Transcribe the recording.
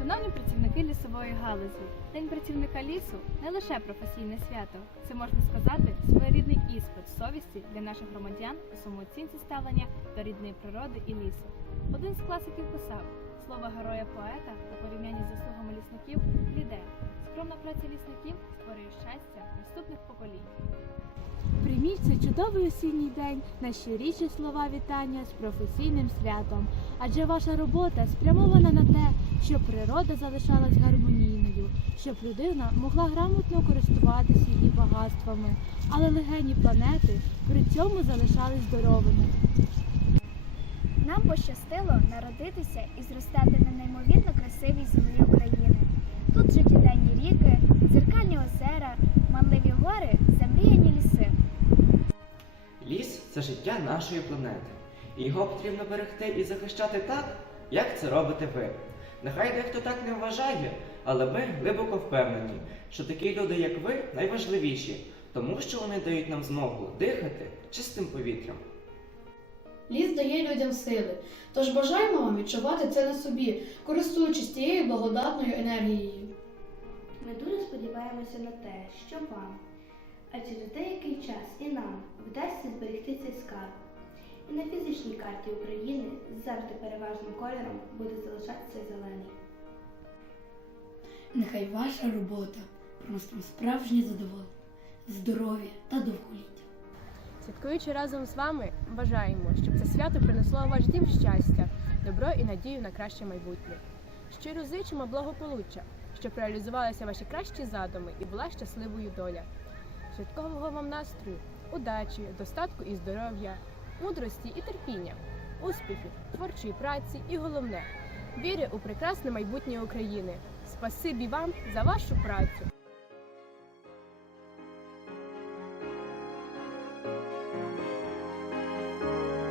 Шановні працівники лісової галузі, День працівника лісу не лише професійне свято, це можна сказати своєрідний іспит совісті для наших громадян у самооцінці ставлення до рідної природи і лісу. Один з класиків писав: слово героя поета у порівнянні з заслугами лісників лідер. Скромна праця лісників створює щастя наступних поколінь. Цей чудовий осінній день на щиріші слова вітання з професійним святом, адже ваша робота спрямована на те, щоб природа залишалась гармонійною, щоб людина могла грамотно користуватися її багатствами, але легені планети при цьому залишались здоровими. Нам пощастило народитися і зростати на неймовірно красивій землі це життя нашої планети. І його потрібно берегти і захищати так, як це робите ви. Нехай дехто так не вважає, але ми глибоко впевнені, що такі люди, як ви, найважливіші, тому що вони дають нам змогу дихати чистим повітрям. Ліс дає людям сили, тож бажаємо вам відчувати це на собі, користуючись цією благодатною енергією. Ми дуже сподіваємося на те, що вам, а через деякий час і нам вдасться зберегти цей скарб. І на фізичній карті України завжди переважним кольором буде залишатися зелений. Нехай ваша робота приносить вам справжнє задоволення, здоров'я та довголіття. Святкуючи разом з вами, бажаємо, щоб це свято принесло ваш дім щастя, добро і надію на краще майбутнє. Щиро зичимо благополуччя, щоб реалізувалися ваші кращі задуми і була щасливою доля. Святкового вам настрою, удачі, достатку і здоров'я, мудрості і терпіння, успіхів, творчої праці і головне віри у прекрасне майбутнє України. Спасибі вам за вашу працю.